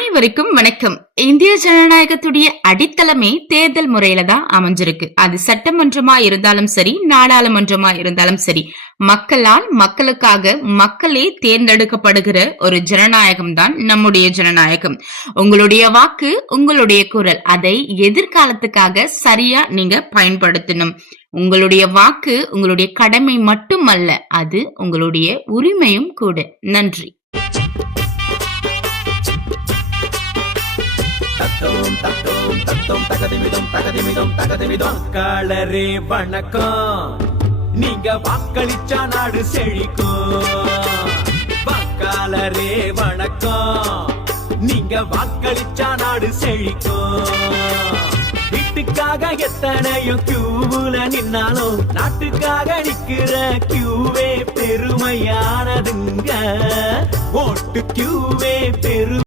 அனைவருக்கும் வணக்கம். இந்திய ஜனநாயகத்துடைய அடித்தளமே தேர்தல் முறையில தான் அமைஞ்சிருக்கு. அது சட்டமன்றமா இருந்தாலும் சரி, நாடாளுமன்றமா இருந்தாலும் சரி, மக்களால் மக்களுக்காக மக்களே தேர்ந்தெடுக்கப்படுகிற ஒரு ஜனநாயகம் தான் நம்முடைய ஜனநாயகம். உங்களுடைய வாக்கு உங்களுடைய குரல், அதை எதிர்காலத்துக்காக சரியா நீங்க பயன்படுத்தணும். உங்களுடைய வாக்கு உங்களுடைய கடமை மட்டுமல்ல, அது உங்களுடைய உரிமையும் கூட. நன்றி. வாக்காளரே வணக்கம், நீங்க வாக்களிச்சா நாடு செழிக்கும். வாக்காளரே வணக்கம், நீங்க வாக்களிச்சா நாடு செழிக்கும். வீட்டுக்காக எத்தனையோ கியூவுல நின்னாலும் நாட்டுக்காக நிக்கிற கியூவே பெருமையானதுங்க. ஓட்டு கியூவே பெருமை.